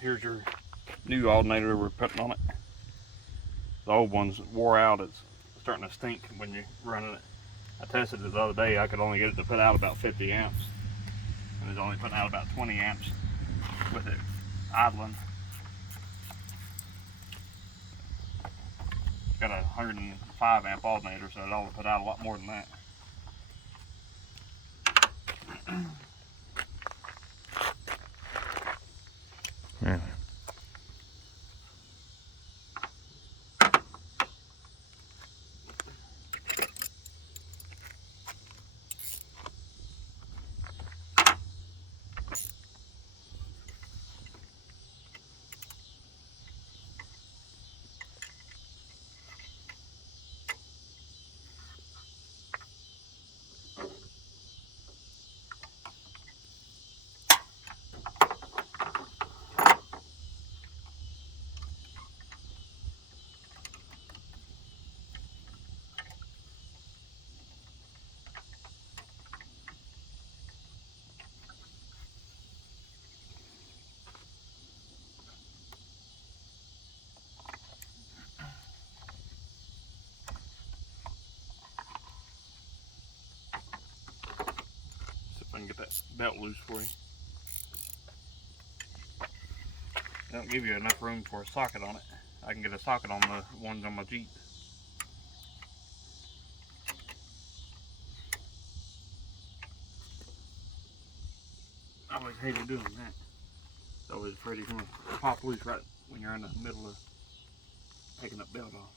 Here's your new alternator we're putting on it. The old one's wore out. It's starting to stink when you're running it. I tested it the other day. I could only get it to put out about 50 amps. And it's only putting out about 20 amps with it idling. It's got a 105 amp alternator, so it ought to put out a lot more than that. Yeah. See if I can get that belt loose for you. They don't give you enough room for a socket on it. I can get a socket on the ones on my Jeep. I always hated doing that. I was afraid it's going to pop loose right when you're in the middle of taking that belt off.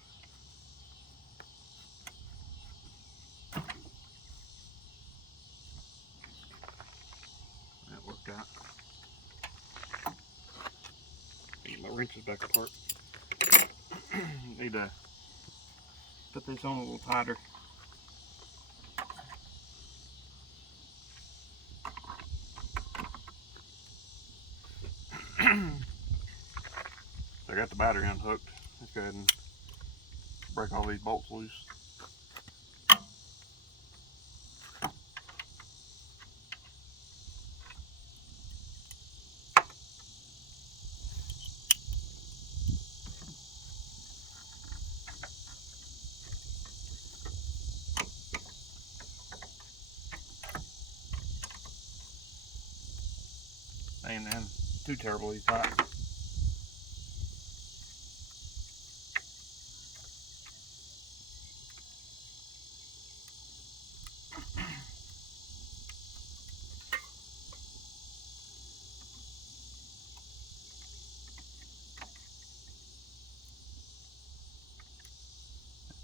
That worked out. Get my wrenches back apart. Need to put this on a little tighter. I got the battery unhooked. Let's go ahead and break all these bolts loose. Ain't them too terribly tight.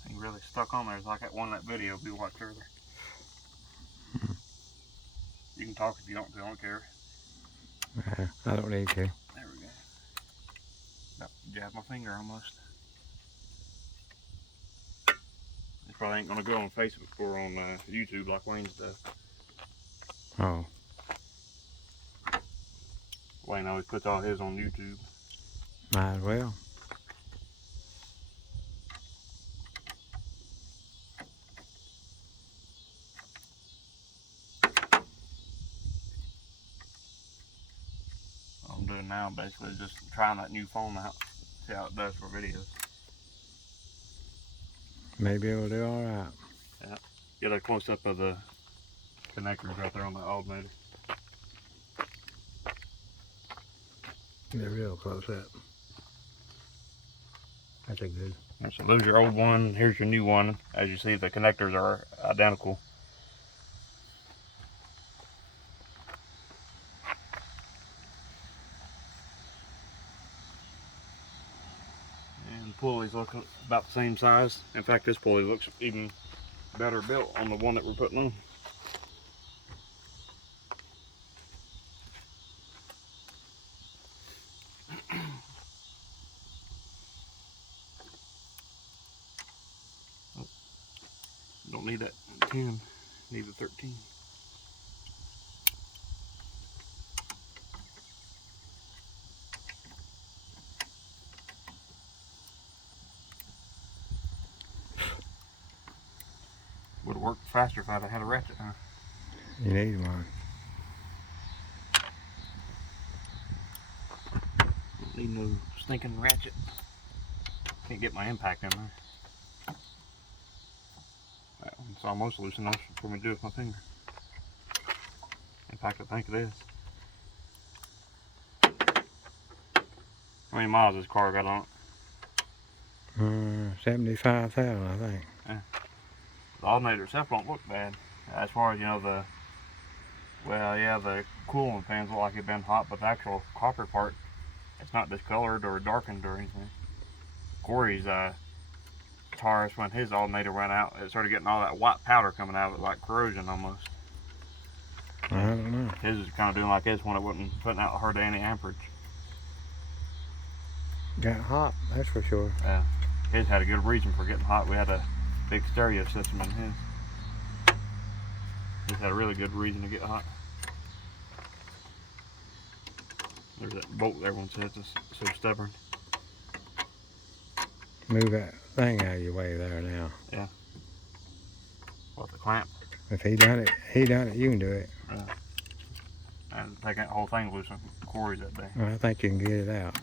Thing really stuck on there. It's like that one that video we watched earlier. You can talk if you want to. I don't care. I don't need to. There we go. About to jab my finger almost. This probably ain't gonna go on Facebook or on YouTube like Wayne's does. Oh. Wayne always puts all his on YouTube. Might as well. What I'm doing now basically is just trying that new phone out. See how it does for videos. Maybe it'll do alright. Yeah. Get a close up of the connectors right there on the alternator. They're real close up. That's a good. So there's your old one. Here's your new one. As you see, the connectors are identical. And the pulleys look about the same size. In fact, this pulley looks even better built on the one that we're putting on. Oh, don't need that 10, need the 13. Would have worked faster if I'd have had a ratchet, huh? You need one. Need no stinking ratchet. Can't get my impact in there. That one's almost loose enough for me to do it with my finger. In fact, I think it is. How many miles this car got on it? 75,000, I think. Yeah. The alternator itself don't look bad. As far as, you know, the coolant fans look like it's been hot, but the actual copper part, it's not discolored or darkened or anything. Corey's Taurus, when his alternator went out, it started getting all that white powder coming out of it, like corrosion almost. I don't know. His is kind of doing like this when it wasn't putting out hardly any amperage. Got hot, that's for sure. Yeah. His had a good reason for getting hot. We had a big stereo system in his. His had a really good reason to get hot. There's that bolt there one says it's so stubborn. Move that thing out of your way there now. Yeah. What, the clamp? If he done it, you can do it. And take that whole thing loose on Corey's that day. Well, I think you can get it out.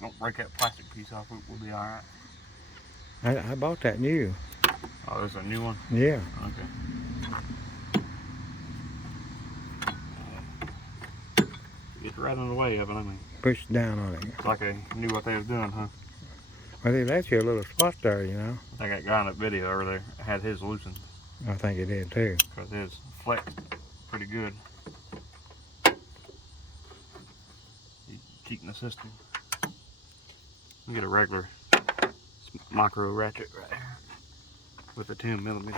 Don't break that plastic piece off, we'll be alright. I bought that new. Oh, this is a new one? Yeah. Okay. Get right in the way of it, I mean. Push down on it. It's like they knew what they was doing, huh? Well, they left you a little spot there, you know. I think that guy in that video over there had his loosened. I think it did too. Because his flexed pretty good. He's cheating the system. Let me get a regular micro ratchet right here with a 10mm.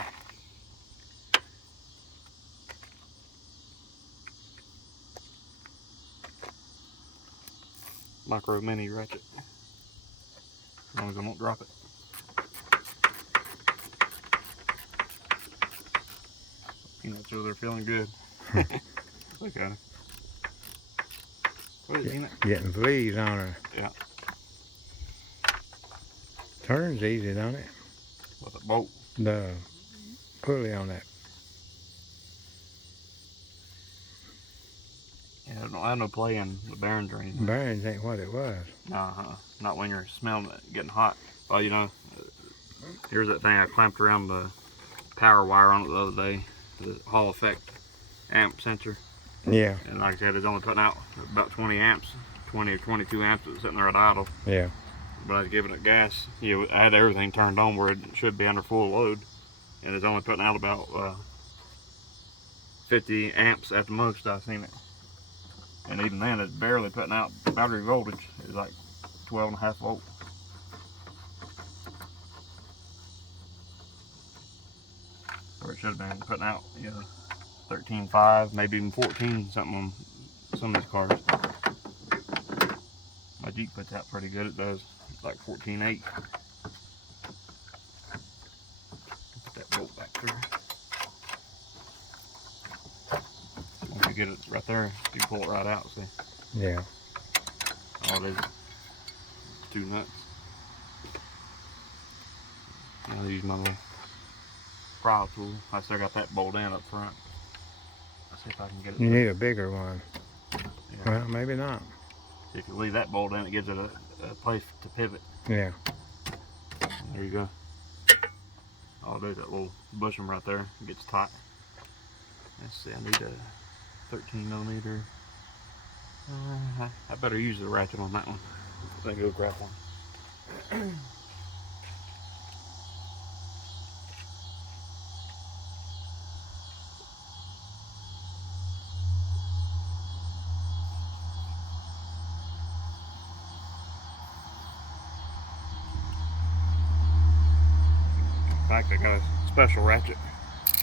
Micro mini ratchet. As long as I won't drop it. Peanut's over there feeling good. Look at her. What is Peanut? Getting fleas on her. Yeah. Turns easy, don't it? With a bolt. The pulley on that. Yeah, I don't have no play in the bearings or anything. Bearings ain't what it was. Not when you're smelling it getting hot. Well, you know, here's that thing I clamped around the power wire on it the other day. The Hall effect amp sensor. Yeah. And like I said, it's only putting out about 20 amps. 20 or 22 amps. It's sitting there at idle. Yeah. But I was giving it gas. Yeah, I had everything turned on where it should be under full load. And it's only putting out about 50 amps at the most I've seen it. And even then, it's barely putting out battery voltage. It's like 12.5 volts. Or it should have been putting out, you know, 13.5, maybe even 14, something on some of these cars. My Jeep puts out pretty good. It does like 14.8. Put that bolt back through. Once you get it right there, you pull it right out, see? Yeah. All it is, two nuts. I'll use my little pry tool. I still got that bolt in up front. Let's see if I can get it. You need a bigger one. Yeah. Well, maybe not. If you leave that bolt in, it gives it a place to pivot. Yeah. There you go. All it is, that little bushing right there, it gets tight. Let's see, I need a 13mm. I better use the ratchet on that one. I think go grab one. In fact, I got a special ratchet.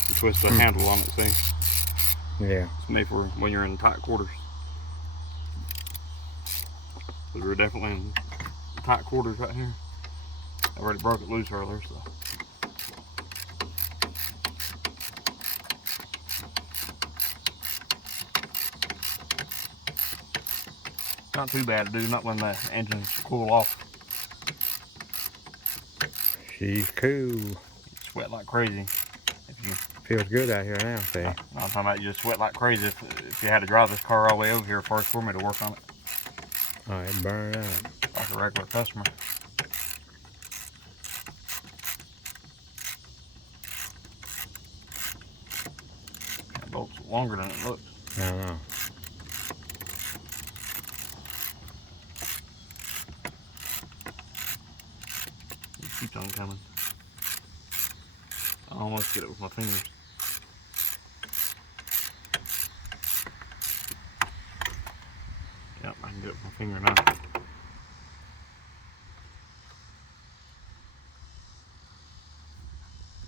You twist the handle on it, see? Yeah. It's made for when you're in tight quarters. We were definitely in tight quarters right here. I already broke it loose earlier, so. Not too bad to do, not when the engine's cool off. She's cool. You sweat like crazy if you Feels good out here now, see? I'm talking about you just sweat like crazy if you had to drive this car all the way over here first for me to work on it. Oh, it burned up. Like a regular customer. That bolt's longer than it looks. I know. It keeps on coming. I almost get it with my fingers. Yep, I can get it with my finger now.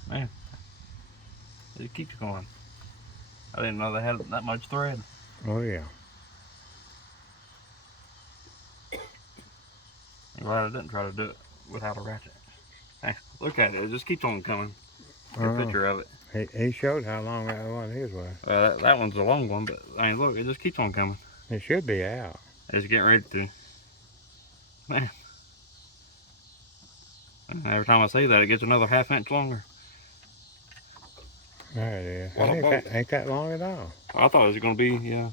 Man, it keeps going. I didn't know they had that much thread. Oh, yeah. I'm glad I didn't try to do it without a ratchet. Hey, look at it. It just keeps on coming. Get a picture of it. He showed how long that one his was. That one's a long one, but I mean, look, it just keeps on coming. It should be out. It's getting ready to. Man. Every time I say that, it gets another ½ inch longer. There it is. What a boat. Ain't that long at all. I thought it was going to be, yeah,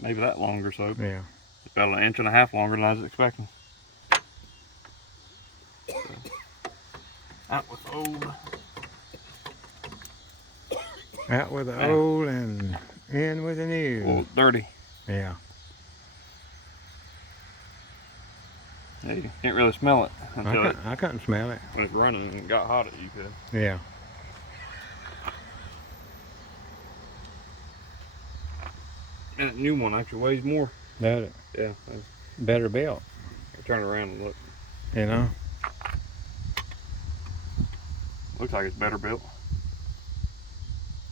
maybe that longer, so. Yeah. It's about 1.5 inches longer than I was expecting. Out with the old. Out with the old and in with the new. Well, dirty. Yeah. Yeah, you can't really smell it until I couldn't smell it. when it's running and got hot, you could. Yeah. And that new one actually weighs more. Does it? Yeah. Better built. Turn around and look. You know? Looks like it's better built.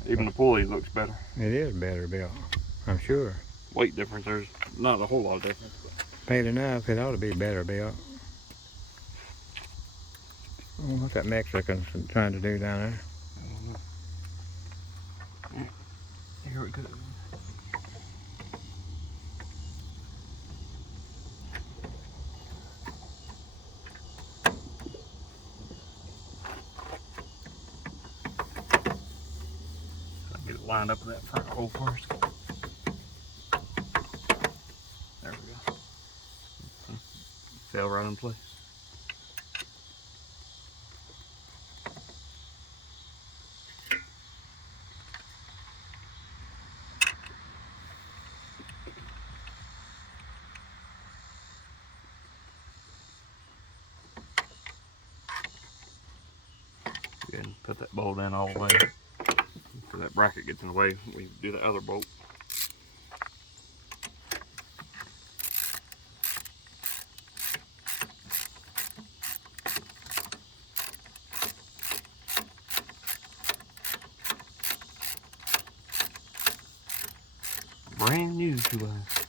Even the pulley looks better. It is better built, I'm sure. Weight difference, there's not a whole lot of difference. But. Paid enough, it ought to be better built. Oh, what's that Mexican trying to do down there? I don't know. Here it goes. Get it lined up in that front hole first. There we go. Fell right in place. Go ahead and put that bolt in all the way. Before that bracket gets in the way, we do the other bolt. Brand new to us.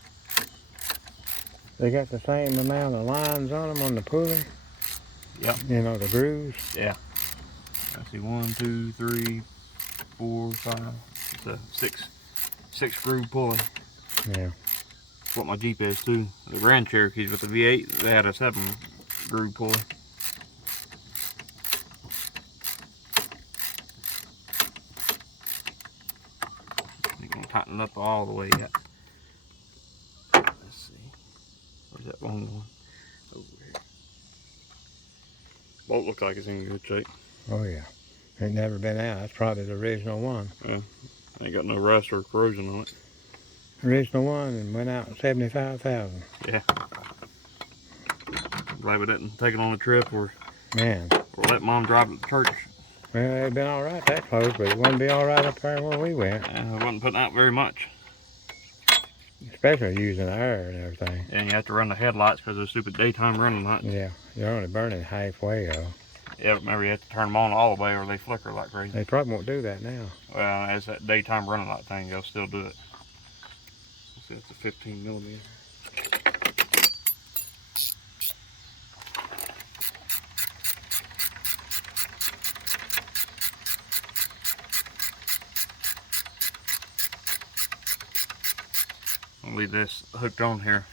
They got the same amount of lines on them on the pulley? Yep. You know, the grooves? Yeah. I see 1, 2, 3, 4, 5. It's a six groove pulley. Yeah. That's what my Jeep is too. The Grand Cherokees with the V8, they had a 7 groove pulley. You're gonna tighten it up all the way yet. Let's see. Where's that long one? Over here. Bolt looks like it's in good shape. Oh, yeah. Ain't never been out. That's probably the original one. Yeah. Ain't got no rust or corrosion on it. Original one and went out at 75,000. Yeah. Glad we didn't take it on a trip or Man. let Mom drive it to church. Well, it'd been all right that close, but it wouldn't be all right up there where we went. I wasn't putting out very much. Especially using the air and everything. And you have to run the headlights because those stupid daytime running lights. Yeah, you're only burning halfway, though. Yeah, remember you have to turn them on all the way or they flicker like crazy. They probably won't do that now. Well, as that daytime running light thing, they'll still do it. Let's see, it's a 15mm. I'll leave this hooked on here,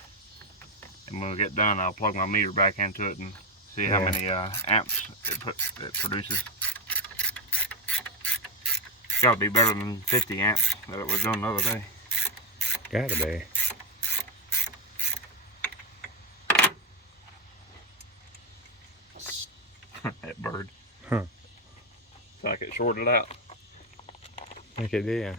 and when we get done, I'll plug my meter back into it and see how many amps it produces. gotta be better than 50 amps that it was doing the other day. Gotta be. That bird. Huh. It's like it shorted out. I think it did.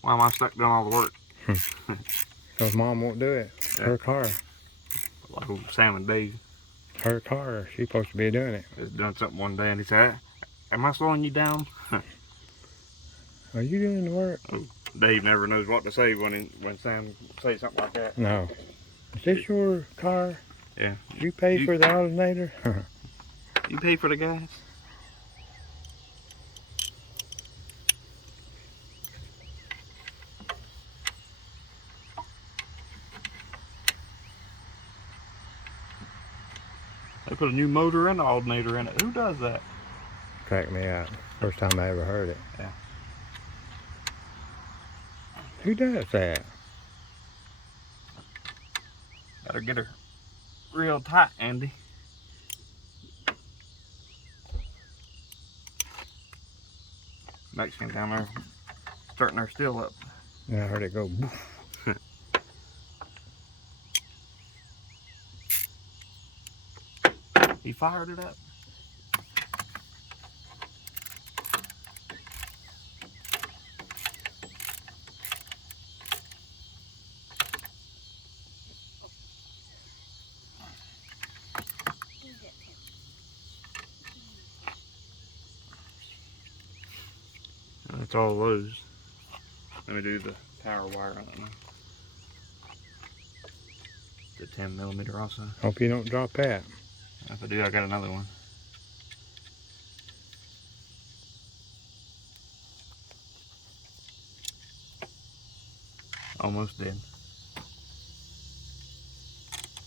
Why am I stuck doing all the work? Because Mom won't do it. Yeah. Her car. Like old Sam and Dave. Her car. She's supposed to be doing it. He's doing something one day and he said, am I slowing you down? Are you doing the work? Oh, Dave never knows what to say when Sam says something like that. No. Is this your car? Yeah. Did you pay for the alternator? You pay for the gas? They put a new motor and alternator in it. Who does that? Cracked me out. First time I ever heard it. Yeah. Who does that? Gotta get her real tight, Andy. Mexican down there starting their steel up. Yeah, I heard it go boof. He fired it up. That's all those. Let me do the power wire on it now. The 10mm also. Hope you don't drop that. If I do, I got another one. Almost did.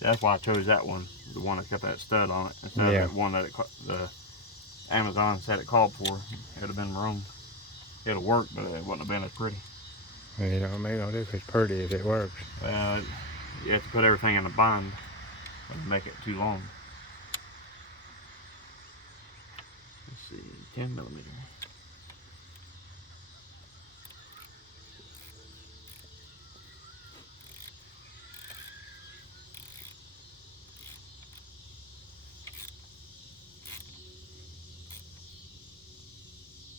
That's why I chose that one, the one that got that stud on it, instead of that one that the Amazon said it called for. It would have been maroon. It'll work, but it wouldn't have been as pretty. You don't make no difference. It's pretty if it works. Well, you have to put everything in a bind and make it too long. Let's see, 10mm.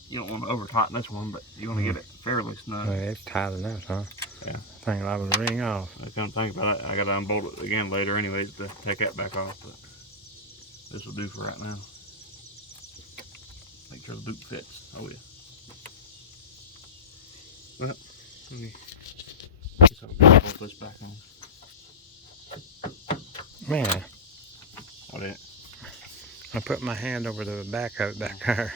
You don't want to over tighten this one, but you want to get it fairly snug. Well, it's tight enough, huh? Yeah. Thing liable to ring off. I can't think about it. I got to unbolt it again later anyways to take that back off, but this will do for right now. Make sure the boot fits. Oh yeah. Well, let me guess I'll bolt this back on. Man, What is it? I put my hand over the back of it back there.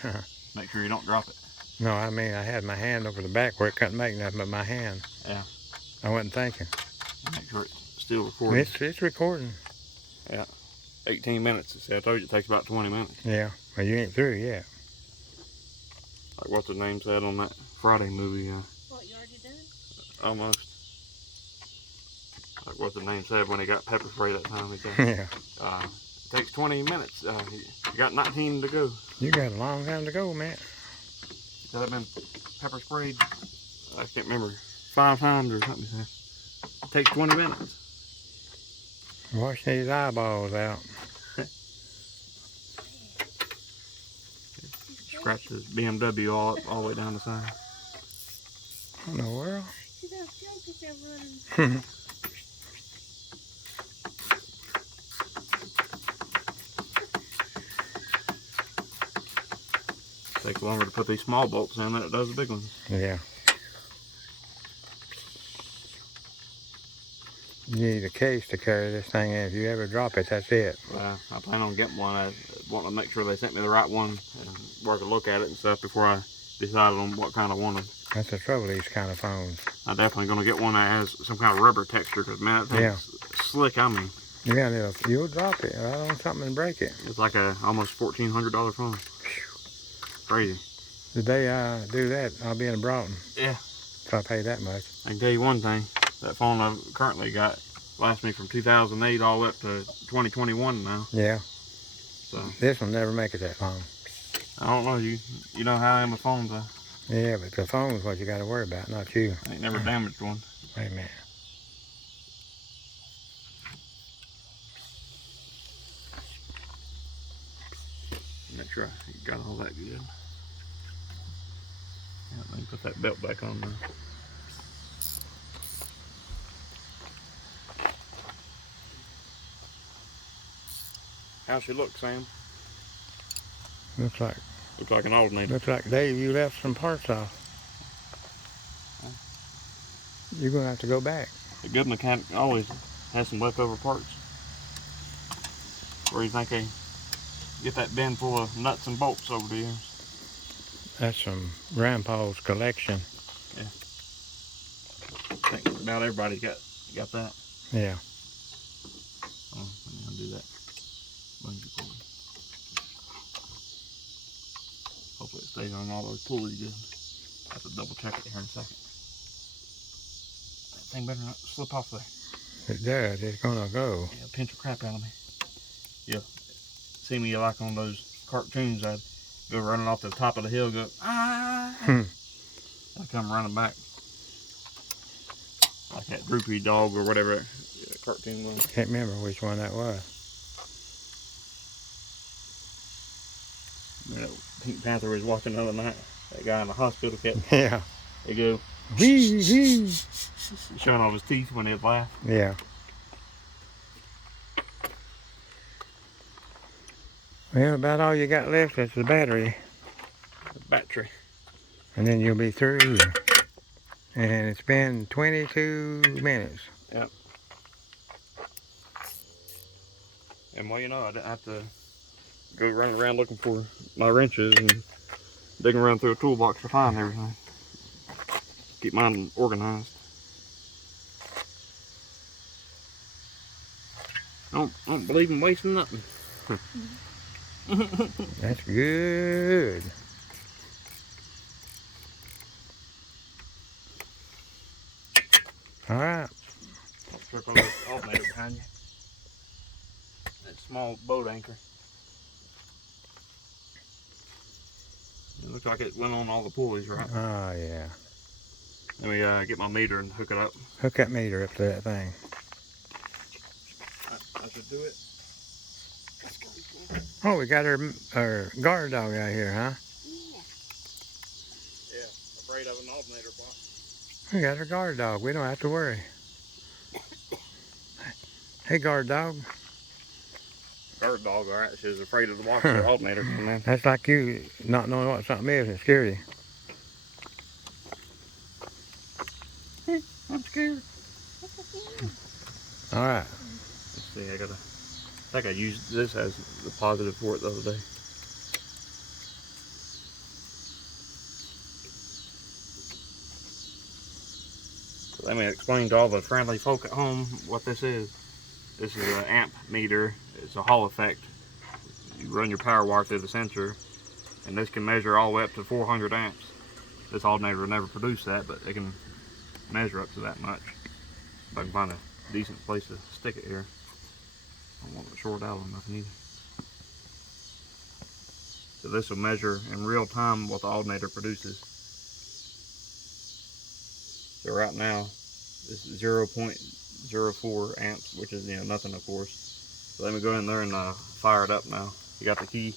Make sure you don't drop it. No, I mean, I had my hand over the back where it couldn't make nothing but my hand. Yeah. I wasn't thinking. Make sure it's still recording. It's recording. Yeah. 18 minutes. See, I told you it takes about 20 minutes. Yeah. Well, you ain't through yet. Like what's the name said on that Friday movie? What, you already done? Almost. Like what's the name said when he got pepper spray that time? He said, Yeah. it takes 20 minutes. You got 19 to go. You got a long time to go, man. Said I've been pepper sprayed, I can't remember, 5 times or something. It takes 20 minutes. Wash these eyeballs out. Scratch this BMW all the way down the side. What in the world? She's got a running. Takes longer to put these small bolts in than it does the big ones. Yeah. You need a case to carry this thing in. If you ever drop it, that's it. I plan on getting one. I want to make sure they sent me the right one and work a look at it and stuff before I decided on what kind I wanted. That's the trouble with these kind of phones. I'm definitely going to get one that has some kind of rubber texture because, man, that thing's slick. I mean, Yeah, you'll drop it right on something and break it. it's like a almost $1,400 phone. Crazy. The day I do that, I'll be in Broughton. Yeah. If I pay that much. I can tell you one thing. That phone I've currently got, Lasts me from 2008 all the way up to 2021 now. Yeah. So This will never make it that long. I don't know, you know how I am with phones. I Yeah, but the phone's what you got to worry about, not you. ain't never damaged one. Wait a minute. Make sure you got all that good. Yeah, let me put that belt back on now. How's she look, Sam? Looks like Looks like an alternator. Dave, you left some parts off. You're gonna have to go back. A good mechanic always has some leftover parts. Where do you think they get that bin full of nuts and bolts over the years? That's from Grandpa's collection. I think about everybody got that. Yeah. Oh, let me undo that. Hopefully it stays on all those pulleys good. I have to double check it here in a second. That thing better not slip off there. It does. It's gonna go. Yeah, pinch the crap out of me. Yeah. See me like on those cartoons, I'd go running off the top of the hill, go, ah! I'd come running back. Like that droopy dog or whatever that cartoon was. Can't remember which one that was. That Pink Panther was watching the other night. That guy in the hospital kept, Yeah. they go, Wee wee. showing off his teeth when he'd laugh. Yeah. Well, about all you got left is the battery. The battery. And then you'll be through. And it's been 22 minutes. Yep. And well, you know, I didn't have to go running around looking for my wrenches and digging around through a toolbox to find everything. Keep mine organized. I don't believe in wasting nothing. That's good. All right. I'll circle this alternator behind you. That small boat anchor. It looks like it went on all the pulleys, right? Oh, yeah. Let me get my meter and hook it up. Hook that meter up to that thing. I should do it. Oh, we got our guard dog out here, huh? Yeah, afraid of an alternator block. We got our guard dog. We don't have to worry. Hey, guard dog. Guard dog, alright, she's afraid of the box or alternator coming in. That's like you not knowing what something is and scared you. I'm scared. All right. Let's see, I think I used this as the positive for it the other day. So let me explain to all the friendly folk at home what this is. This is an amp meter. It's a Hall effect. You run your power wire through the sensor, and this can measure all the way up to 400 amps. This alternator will never produce that, but it can measure up to that much. If I can find a decent place to stick it here. I don't want it short out on nothing either. So this will measure in real time what the alternator produces. So right now, this is 0.04 amps, which is, you know, nothing of course. So let me go in there and fire it up now. You got the key?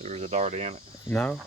There's a dart in it. No?